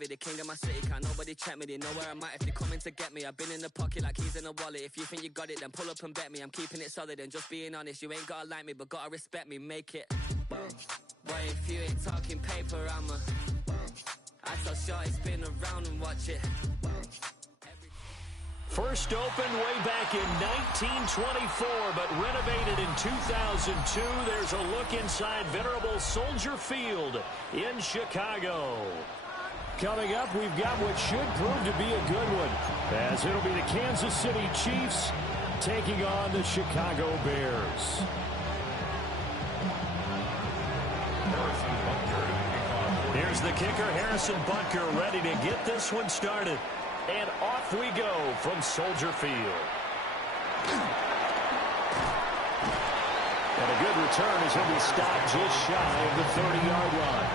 heavy, the king of my city. Can't nobody check me, they know where I'm at if they coming to get me. I've been in the pocket like keys in a wallet. If you think you got it, then pull up and bet me. I'm keeping it solid and just being honest. You ain't gotta like me, but gotta respect me, make it. Boy, if you ain't talking paper, I tell shorty spin around and watch it. First opened way back in 1924, but renovated in 2002. There's a look inside venerable Soldier Field in Chicago. Coming up, we've got what should prove to be a good one, as it'll be the Kansas City Chiefs taking on the Chicago Bears. Here's the kicker, Harrison Butker, ready to get this one started. And off we go from Soldier Field. And a good return as he'll be stopped just shy of the 30-yard line.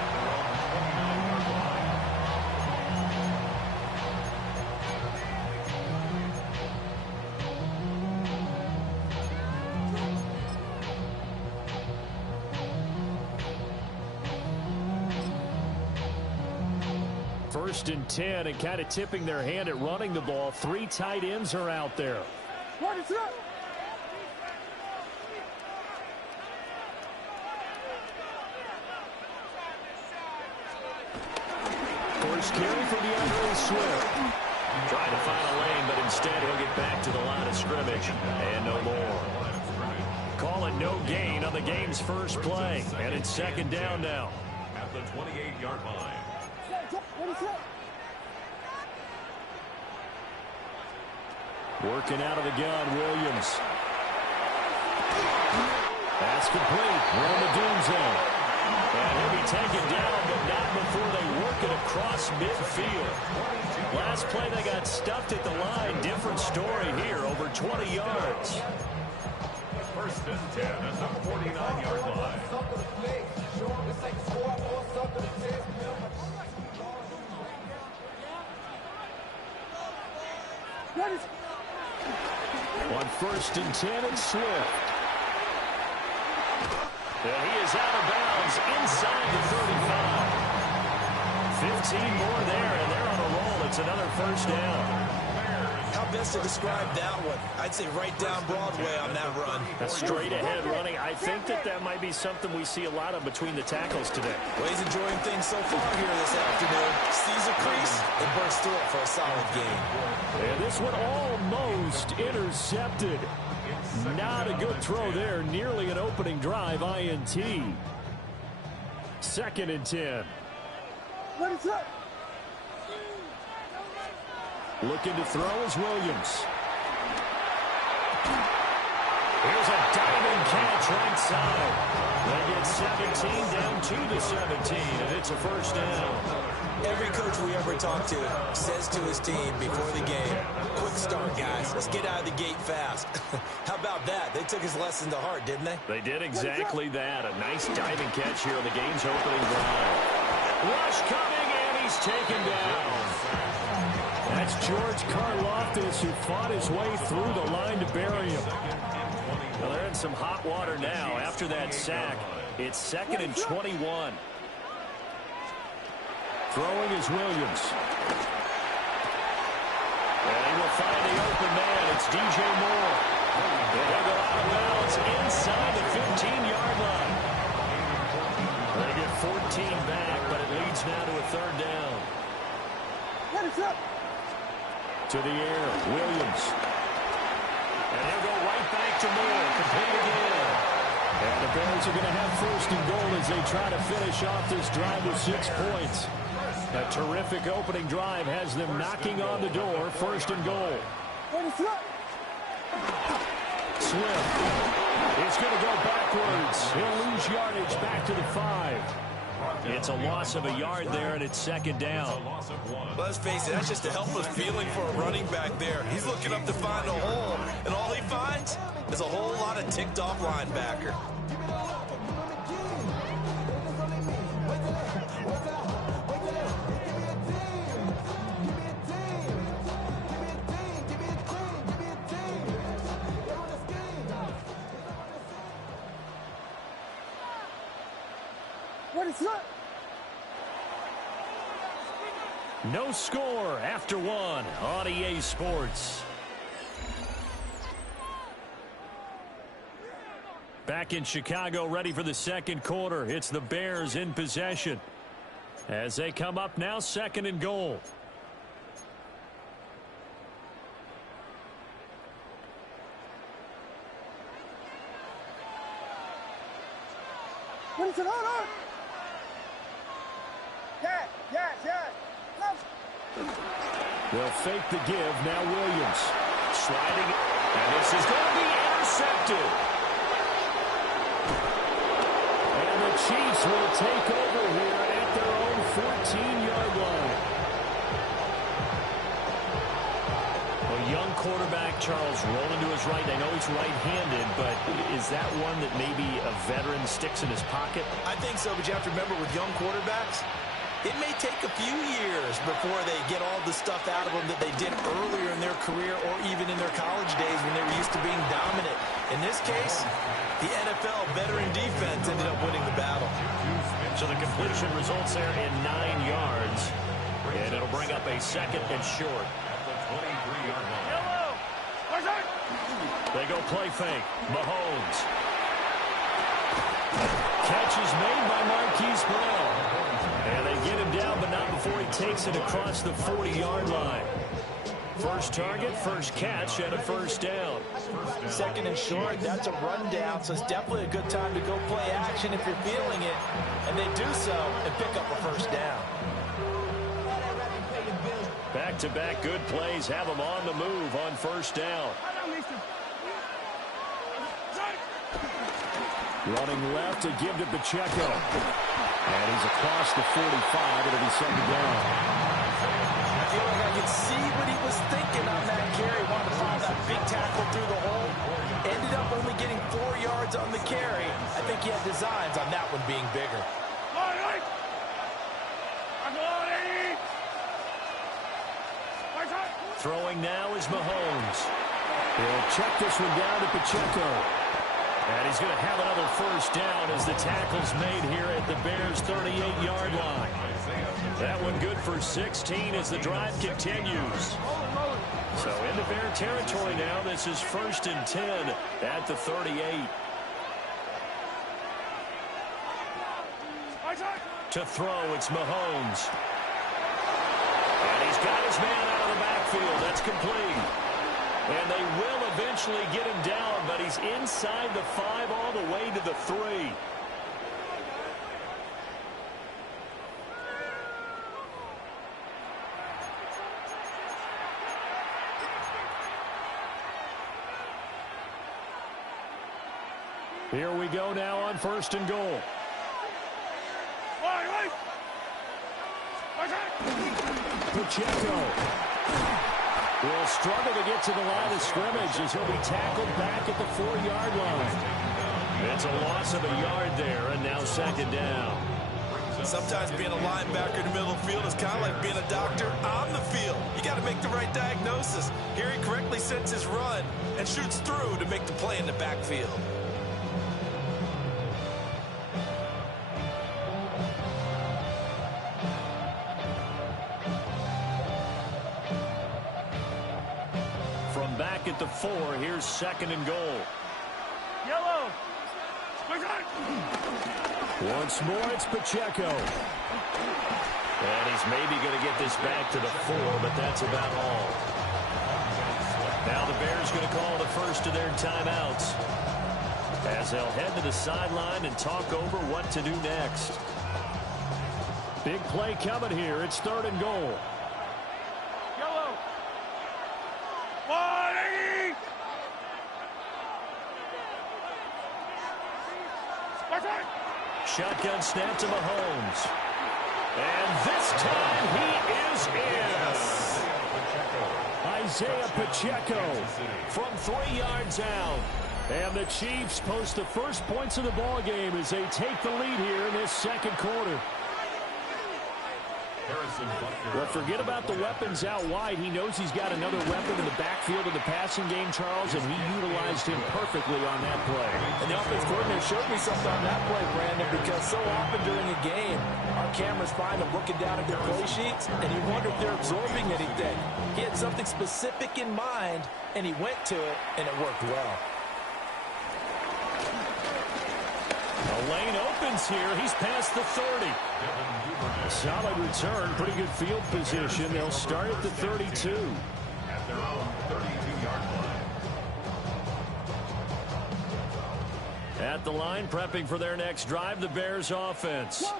First and 10, and kind of tipping their hand at running the ball. 3 tight ends are out there. First carry for DeAndre Swift. Trying to find a lane, but instead he'll get back to the line of scrimmage. And no more. Call it no gain on the game's first play. And it's second down now. At the 28-yard line. Working out of the gun, Williams. That's complete. We're in the doom zone. And he'll be taken down, but not before they work it across midfield. Last play, they got stuffed at the line. Different story here, over 20 yards. First and 10 at the 49-yard line. On first and 10, it's Swift. And he is out of bounds inside the 35. 15 more there, and they're on a roll. It's another first down. How best to describe that one? I'd say right down Broadway on that run. A straight ahead running. I think that might be something we see a lot of between the tackles today. Well, he's enjoying things so far here this afternoon. Sees a crease and bursts through it for a solid gain. And this one almost intercepted. Not a good throw there. Nearly an opening drive, INT. Second and 10. What is that? Looking to throw is Williams. Here's a diving catch right side. They get 17 down to the 17, and it's a first down. Every coach we ever talk to says to his team before the game, quick start, guys. Let's get out of the gate fast. How about that? They took his lesson to heart, didn't they? They did exactly that. A nice diving catch here on the game's opening drive. Rush coming, and he's taken down. That's George Karlaftis, who fought his way through the line to bury him. Well, they're in some hot water now after that sack. It's second and 21. Throwing is Williams. And he will find the open man. It's DJ Moore. And he'll go out of bounds inside the 15-yard line. They get 14 back, but it leads now to a third down. What is up? To the air, Williams. And he'll go right back to Moore. Complete again. And the Bears are going to have first and goal as they try to finish off this drive with 6 points. A terrific opening drive has them knocking on the door. First and goal. Swift is going to go backwards. He'll lose yardage back to the 5. It's a loss of a yard there, and it's second down. Let's face it, that's just a helpless feeling for a running back there. He's looking up to find a hole, and all he finds is a whole lot of ticked-off linebacker. What is that? No score after one on EA Sports. Back in Chicago, ready for the second quarter. It's the Bears in possession as they come up now, second and goal. What is it? Hold on. Yes. They'll fake the give. Now Williams sliding. And this is going to be intercepted. And the Chiefs will take over here at their own 14-yard line. A young quarterback, Charles, rolling to his right. I know he's right-handed, but is that one that maybe a veteran sticks in his pocket? I think so, but you have to remember with young quarterbacks, it may take a few years before they get all the stuff out of them that they did earlier in their career or even in their college days when they were used to being dominant. In this case, the NFL veteran defense ended up winning the battle. So the completion results there in 9 yards, and it'll bring up a second and short. They go play fake. Mahomes. Catch is made by Marquise Brown. And they get him down, but not before he takes it across the 40-yard line. First target, first catch, and a first down. Second and short, that's a rundown, so it's definitely a good time to go play action if you're feeling it. And they do so and pick up a first down. Back-to-back good plays have him on the move on first down. Running left to give to Pacheco. And he's across the 45. It'll be second down. I feel like I could see what he was thinking on that carry. Wanted to find that big tackle through the hole. Ended up only getting 4 yards on the carry. I think he had designs on that one being bigger. Throwing now is Mahomes. He'll check this one down to Pacheco. And he's going to have another first down as the tackle's made here at the Bears' 38-yard line. That one good for 16 as the drive continues. So into Bear territory now. This is 1st and 10 at the 38. To throw, it's Mahomes. And he's got his man out of the backfield. That's complete. And they will eventually get him down, but he's inside the 5 all the way to the 3. Here we go now on 1st and goal. Pacheco will struggle to get to the line of scrimmage as he'll be tackled back at the 4-yard line. It's a loss of a yard there, and now second down. Sometimes being a linebacker in the middle of the field is kind of like being a doctor on the field. You got to make the right diagnosis. Here he correctly sets his run and shoots through to make the play in the backfield. From back at the 4, here's 2nd and goal. Yellow. Once more, it's Pacheco. And he's maybe going to get this back to the 4, but that's about all. Now the Bears going to call the first of their timeouts as they'll head to the sideline and talk over what to do next. Big play coming here. It's 3rd and goal. Yellow. Shotgun snap to Mahomes. And this time he is in. Isaiah Pacheco from 3 yards out. And the Chiefs post the first points of the ball game as they take the lead here in this second quarter. Well, forget about the weapons out wide. He knows he's got another weapon in the backfield of the passing game, Charles, and he utilized him perfectly on that play. And the offense coordinator showed me something on that play, Brandon, because so often during a game, our cameras find them looking down at their play sheets, and you wonder if they're absorbing anything. He had something specific in mind, and he went to it, and it worked well. The lane opens here. He's past the 30. A solid return. Pretty good field position. They'll start at the 32. At their own 32-yard line. At the line, prepping for their next drive, the Bears offense.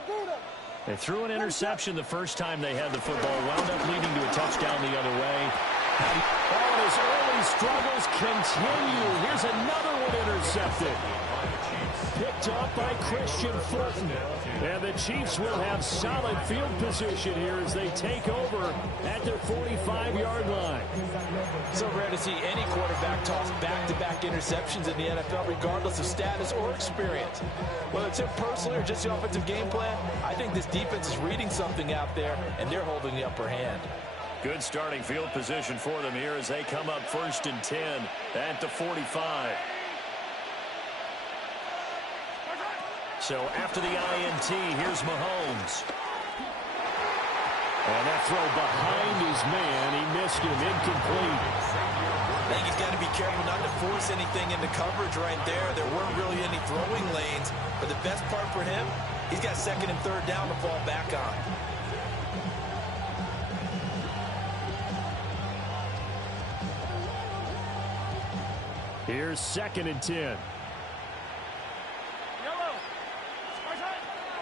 They threw an interception the first time they had the football. Wound up leading to a touchdown the other way. Oh, his early struggles continue. Here's another one intercepted. Picked up by Christian Fulton. And the Chiefs will have solid field position here as they take over at their 45-yard line. So rare to see any quarterback toss back-to-back interceptions in the NFL, regardless of status or experience. Whether it's him personally or just the offensive game plan, I think this defense is reading something out there, and they're holding the upper hand. Good starting field position for them here as they come up 1st and 10 at the 45. So after the INT, here's Mahomes. And that throw behind his man. He missed him, incomplete. I think he's got to be careful not to force anything into coverage right there. There weren't really any throwing lanes. But the best part for him, he's got 2nd and 3rd down to fall back on. Here's 2nd and 10.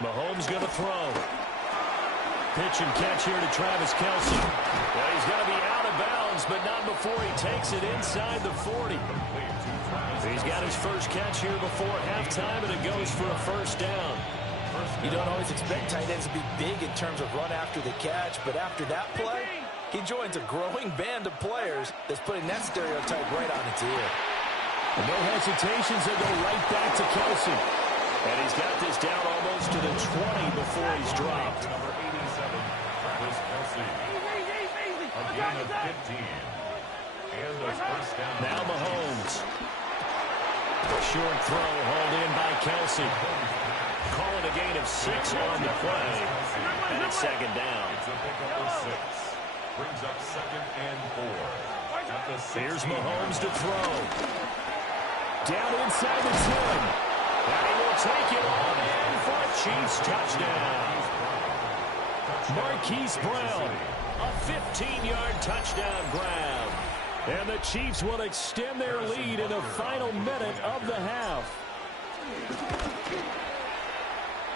Mahomes going to throw. Pitch and catch here to Travis Kelce. Well, he's going to be out of bounds, but not before he takes it inside the 40. He's got his first catch here before halftime, and it goes for a 1st down. You don't always expect tight ends to be big in terms of run after the catch, but after that play, he joins a growing band of players that's putting that stereotype right on its ear. And no hesitations, they go right back to Kelce. And he's got this down almost to the 20 before he's dropped. Number 87, Travis Kelce. A gain of 15. And a 1st down. Now Mahomes. A short throw hauled in by Kelce. Calling a gain of 6 on the play. And it's 2nd down. It's a pickup of 6. Brings up 2nd and 4. Here's Mahomes to throw. Down inside the 10. And he will take it all in for a Chiefs touchdown. Marquise Brown, a 15-yard touchdown grab. And the Chiefs will extend their lead in the final minute of the half.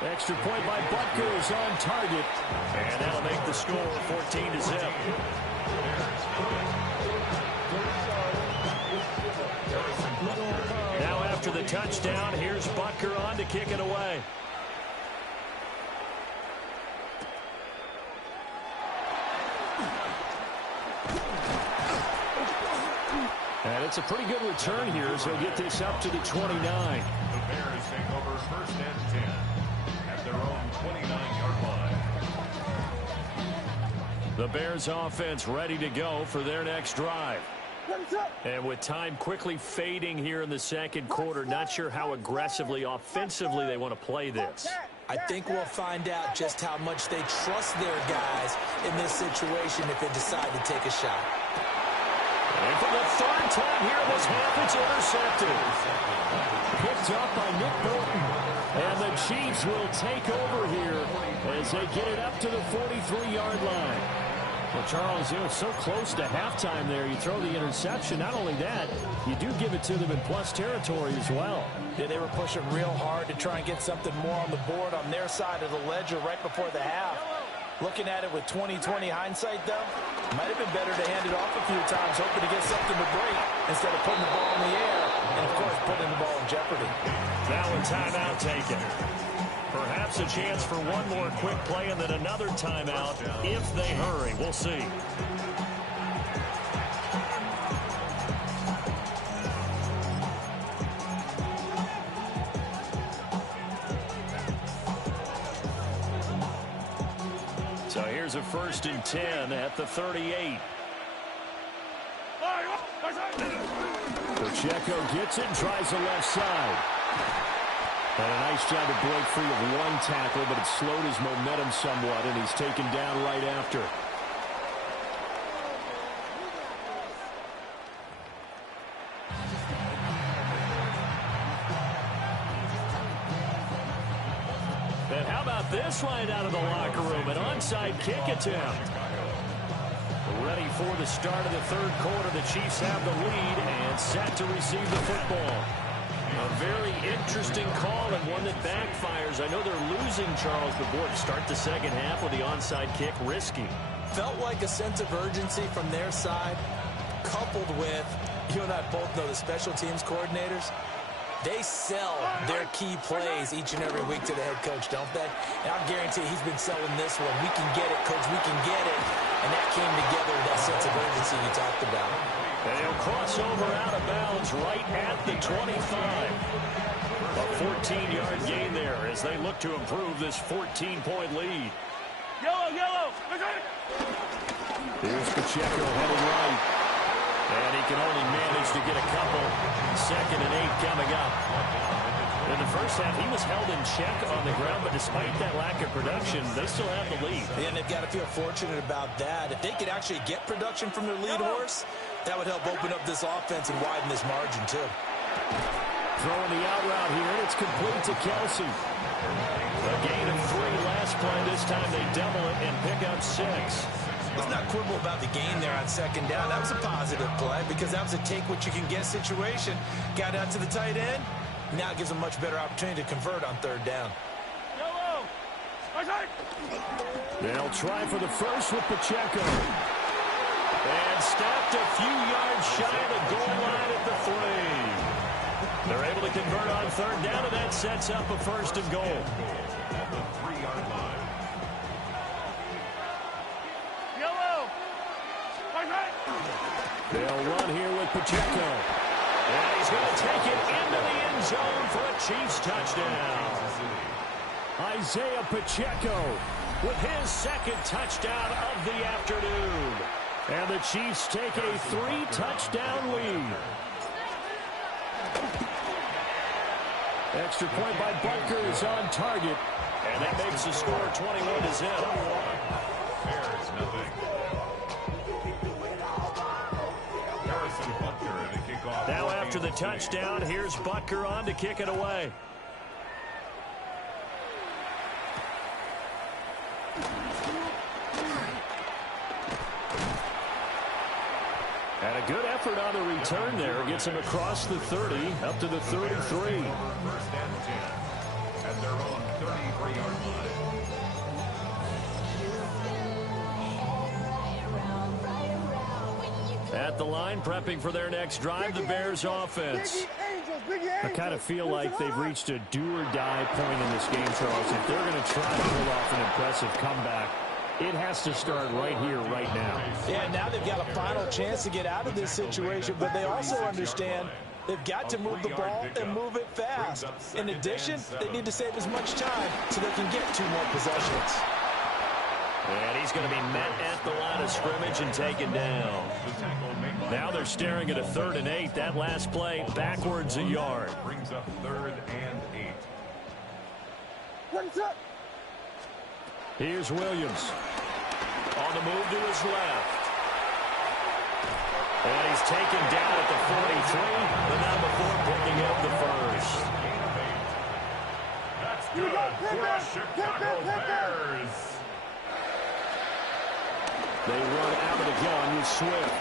Extra point by Butker is on target. And that'll make the score 14-0. Now after the touchdown, here's Butker on to kick it away. And it's a pretty good return here as he'll get this up to the 29. The Bears take over 1st and 10 at their own 29-yard line. The Bears offense ready to go for their next drive. And with time quickly fading here in the 2nd quarter, not sure how aggressively, offensively they want to play this. I think we'll find out just how much they trust their guys in this situation if they decide to take a shot. And for the 3rd time here in this half, it's intercepted. Picked up by Nick Bolton. And the Chiefs will take over here as they get it up to the 43-yard line. Well, Charles, you know, so close to halftime there. You throw the interception. Not only that, you do give it to them in plus territory as well. Yeah, they were pushing real hard to try and get something more on the board on their side of the ledger right before the half. Looking at it with 20/20 hindsight, though, might have been better to hand it off a few times, hoping to get something to break instead of putting the ball in the air and, of course, putting the ball in jeopardy. Now a timeout taken. Perhaps a chance for one more quick play and then another timeout if they hurry. We'll see. So here's a 1st and 10 at the 38. Pacheco gets it and tries the left side. And a nice job to break free of one tackle, but it slowed his momentum somewhat, and he's taken down right after. And how about this right out of the locker room? An onside kick attempt. Ready for the start of the 3rd quarter. The Chiefs have the lead and set to receive the football. A very interesting call and one that backfires. I know they're losing, Charles, but boy, to start the 2nd half with the onside kick, risky. Felt like a sense of urgency from their side, coupled with, you and I both know the special teams coordinators, they sell their key plays each and every week to the head coach, don't they? And I guarantee he's been selling this one. We can get it, coach, we can get it. And that came together with that sense of urgency you talked about. And he'll cross over out of bounds right at the 25. A 14-yard gain there as they look to improve this 14-point lead. Yellow, yellow. Here's Pacheco headed right. And he can only manage to get a couple. 2nd and 8 coming up. In the 1st half, he was held in check on the ground, but despite that lack of production, they still have the lead. And they've got to feel fortunate about that. If they could actually get production from their lead horse, that would help open up this offense and widen this margin, too. Throwing the out route here, and it's complete to Kelsey. A gain of 3 last play. This time they double it and pick up 6. Let's not quibble about the gain there on 2nd down. That was a positive play because that was a take-what-you-can-get situation. Got out to the tight end. Now it gives them a much better opportunity to convert on 3rd down. Yellow. They'll try for the first with Pacheco. And stopped a few yards shy of the goal line at the 3. They're able to convert on 3rd down, and that sets up a 1st and goal. At the 3-yard line. Yellow. They'll run here with Pacheco. And he's going to take it into the end zone for a Chiefs touchdown. Isaiah Pacheco with his 2nd touchdown of the afternoon. And the Chiefs take a 3-touchdown lead. Extra point by Butker is on target. And that makes the score 21-0. Bears nothing. Now after the touchdown, here's Butker on to kick it away. And a good effort on the return there. Gets him across the 30, up to the 33. 1st and 10 at their own 33-yard line. At the line, prepping for their next drive, the Bears offense. I kind of feel like they've reached a do-or-die point in this game, Charles. If they're going to try to pull off an impressive comeback, it has to start right here, right now. Yeah, now they've got a final chance to get out of this situation, but they also understand they've got to move the ball and move it fast. In addition, they need to save as much time so they can get 2 more possessions. And he's going to be met at the line of scrimmage and taken down. Now they're staring at a 3rd and 8. That last play backwards a yard. Brings up 3rd and 8. What's up? Here's Williams. On the move to his left. And he's taken down at the 43, but not before picking up the 1st. That's good for the Chicago Bears. They run out of the gun with Swift.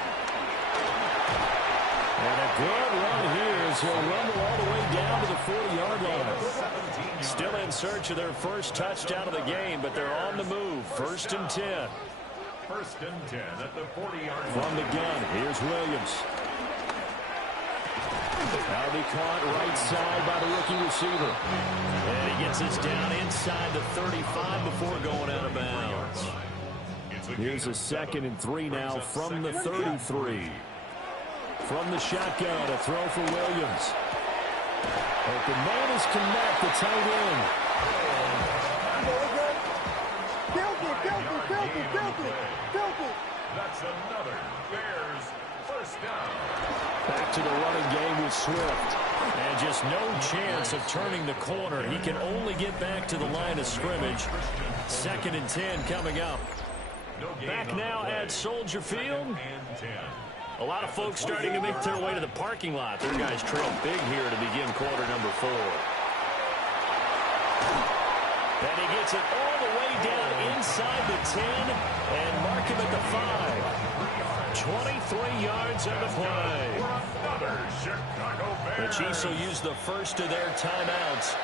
And a good run here as he'll rumble all the way down to the 40-yard line. Still in search of their first touchdown of the game, but they're on the move. 1st and 10. 1st and 10 at the 40-yard line. From the gun, here's Williams. That'll be caught right side by the rookie receiver. And he gets this down inside the 35 before going out of bounds. Here's a 2nd and 3 now from the 33. From the shotgun, a throw for Williams. Open man is Connect, the tight end. It's another Bears first down. Back to the running game with Swift. And just no chance of turning the corner. He can only get back to the line of scrimmage. 2nd and 10 coming up. Back now at Soldier Field. A lot of folks starting to make their way to the parking lot. Their guys trail big here to begin quarter number 4. And he gets it all the way down inside the 10 and mark him at the 5. 23 yards on the play. The Chiefs will use the first of their timeouts.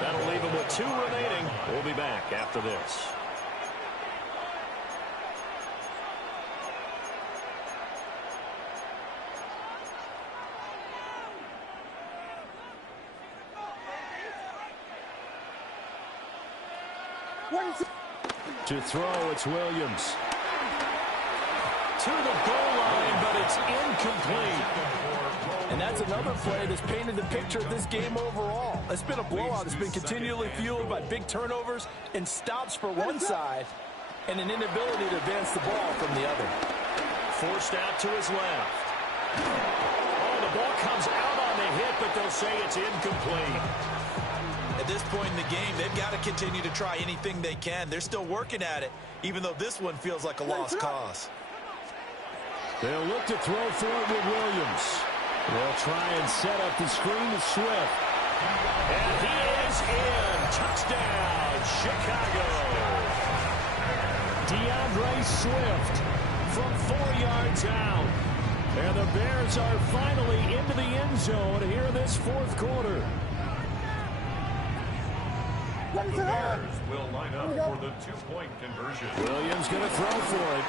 That'll leave them with 2 remaining. We'll be back after this. To throw, it's Williams. To the goal line, but it's incomplete. And that's another play that's painted the picture of this game overall. It's been a blowout. It's been continually fueled by big turnovers and stops for one side and an inability to advance the ball from the other. Forced out to his left. Oh, the ball comes out on the hit, but they'll say it's incomplete. At this point in the game, they've got to continue to try anything they can. They're still working at it, even though this one feels like a lost cause. They'll look to throw for it with Williams. They'll try and set up the screen to Swift. And he is in. Touchdown, Chicago. DeAndre Swift from 4 yards out. And the Bears are finally into the end zone here in this 4th quarter. The Bears will line up for the 2-point conversion. Williams going to throw for it.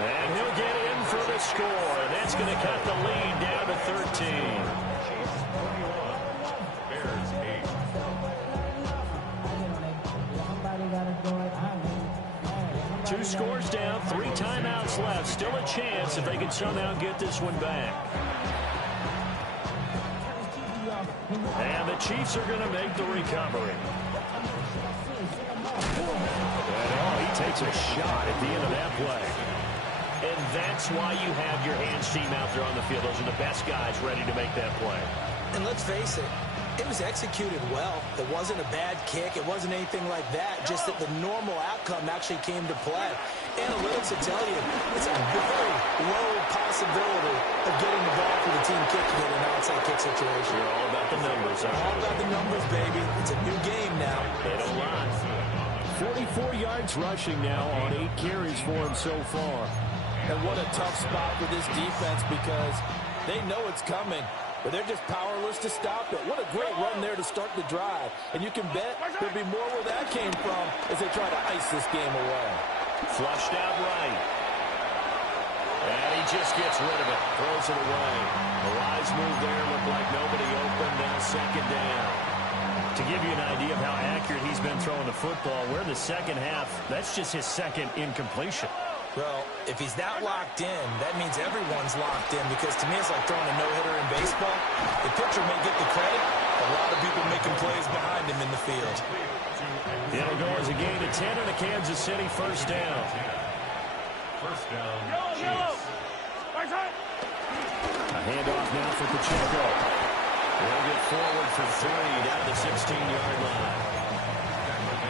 And he'll get in for the score. And that's going to cut the lead down to 13. Bears 8. 2 scores down, 3 timeouts left. Still a chance if they can somehow get this one back. And the Chiefs are going to make the recovery. And he takes a shot at the end of that play. And that's why you have your hands team out there on the field. Those are the best guys ready to make that play. And let's face it, it was executed well. It wasn't a bad kick. It wasn't anything like that. Just that the normal outcome actually came to play. Analytics will tell you it's a very low possibility of getting the ball for the team kicking it in an outside kick situation. You're all about the numbers. All about the numbers, baby. It's a new game now. They don't lie. 44 yards rushing now on 8 carries for him so far. And what a tough spot for this defense because they know it's coming, but they're just powerless to stop it. What a great run there to start the drive. And you can bet there'll be more where that came from as they try to ice this game away. Flushed out right. And he just gets rid of it. Throws it away. The wise move there. Looked like nobody open. Now 2nd down. To give you an idea of how accurate he's been throwing the football, we're in the second half. That's just his 2nd incompletion. Well, if he's that locked in, that means everyone's locked in because to me it's like throwing a no-hitter in baseball. The pitcher may get the credit, a lot of people making plays behind him in the field. It'll go as a gain of 10 and a Kansas City first down. First down. Yellow. A handoff now for Pacheco. They'll get forward for 3 down the 16-yard line.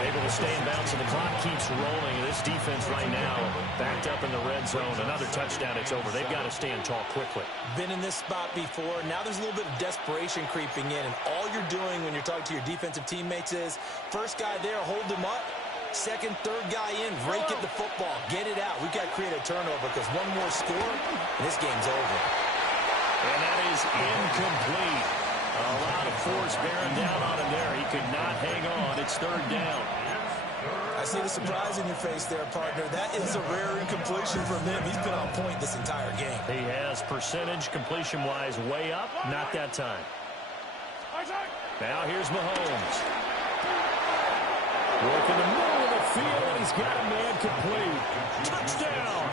Able to stay in bounds, and the clock keeps rolling. This defense right now backed up in the red zone. Another touchdown, it's over. They've got to stand tall quickly. Been in this spot before. Now there's a little bit of desperation creeping in, and all you're doing when you're talking to your defensive teammates is first guy there, hold him up. Second, third guy in, break at the football. Get it out. We've got to create a turnover because one more score, and this game's over. And that is incomplete. A lot of force bearing down on him there. He could not hang on. It's 3rd down. I see the surprise in your face there, partner. That is a rare incompletion from him. He's been on point this entire game. He has percentage completion-wise way up. Not that time. Now here's Mahomes. Working the middle of the field, and he's got a man complete. Touchdown!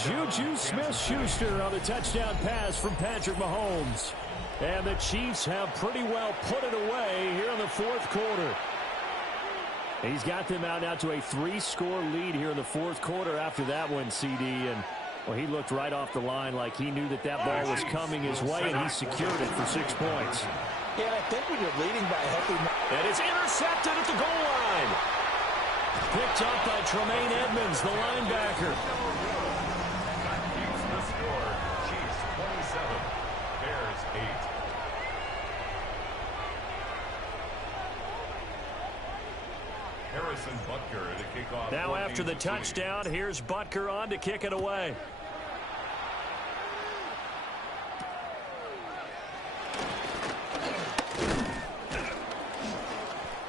Juju Smith-Schuster on the touchdown pass from Patrick Mahomes. And the Chiefs have pretty well put it away here in the 4th quarter. He's got them out now to a 3-score lead here in the fourth quarter after that one, CD. And, well, he looked right off the line like he knew that ball was coming his way, and he secured it for 6 points. Yeah, I think when you're leading by a healthy... And it's intercepted at the goal line. Picked up by Tremaine Edmonds, the linebacker. That keeps the score. Chiefs 27, Bears 8. Harrison Butker to kick off. Now after the touchdown, here's Butker on to kick it away.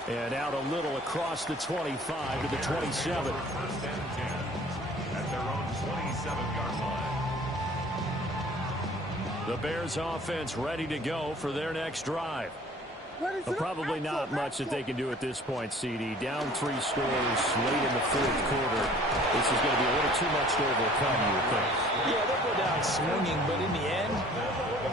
And out a little across the 25 to the 27. First and 10 at their own 27-yard line. The Bears offense ready to go for their next drive. Probably not much that they can do at this point, CD. Down 3 scores late in the fourth quarter. This is going to be a little too much to overcome, you would think. Yeah, they'll go down swinging, but in the end,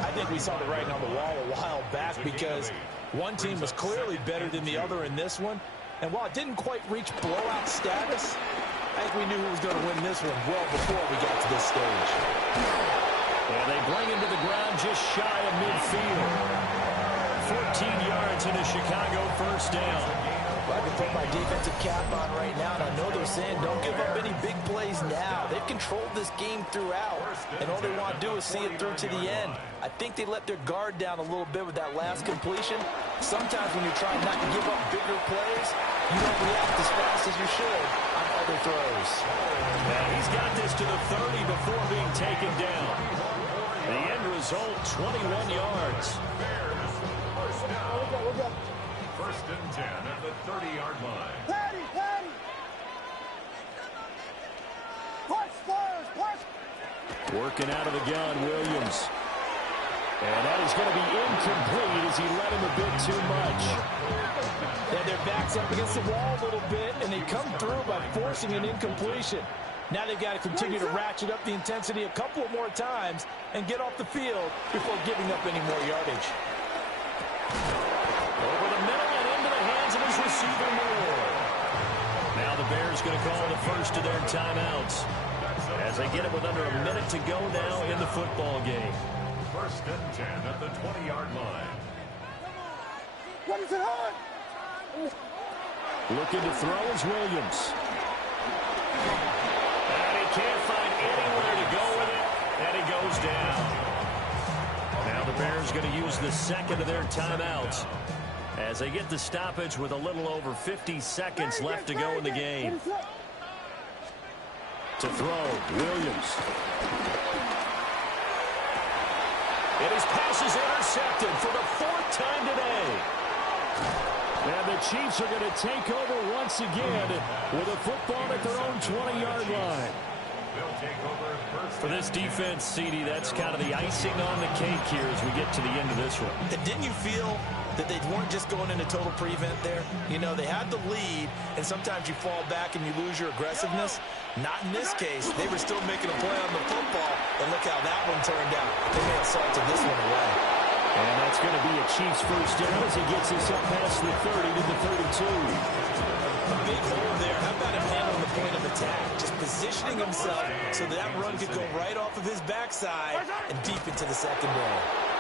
I think we saw the writing on the wall a while back because one team was clearly better than the other in this one. And while it didn't quite reach blowout status, I think we knew who was going to win this one well before we got to this stage. And they bring him to the ground just shy of midfield. 14 yards in a Chicago first down. Well, I can put my defensive cap on right now, and I know they're saying don't give up any big plays now. They've controlled this game throughout, and all they want to do is see it through to the end. I think they let their guard down a little bit with that last completion. Sometimes when you're trying not to give up bigger plays, you don't react as fast as you should on other throws. And he's got this to the 30 before being taken down. The end result, 21 yards. First and 10 at the 30-yard line. Katty! Push! Working out of the gun, Williams. And that is going to be incomplete as he let him a bit too much. Yeah, their backs up against the wall a little bit, and they come through by forcing an incompletion. Now they've got to continue to ratchet up the intensity a couple more times and get off the field before giving up any more yardage. Over the middle and into the hands of his receiver, Moore. Now the Bears going to call the first of their timeouts as they get it with under a minute to go now in the football game. First and 10 at the 20-yard line. What is it on? Looking to throw is Williams. And he can't find anywhere to go with it, and he goes down. Now the Bears going to use the second of their timeouts as they get the stoppage with a little over 50 seconds left to go in the game. To throw, Williams. And his pass is intercepted for the 4th time today. And the Chiefs are going to take over once again with a football at their own 20-yard line. For this defense, CD, that's kind of the icing on the cake here as we get to the end of this one. And didn't you feel that they weren't just going into total prevent there? You know, they had the lead, and sometimes you fall back and you lose your aggressiveness. Not in this case. They were still making a play on the football, and look how that one turned out. They may have salted this one away. And that's going to be a Chiefs first down as he gets us up past the 30 to the 32. A big hole there. How about him handling the point of attack? Just positioning himself so that run could go right off of his backside and deep into the secondary.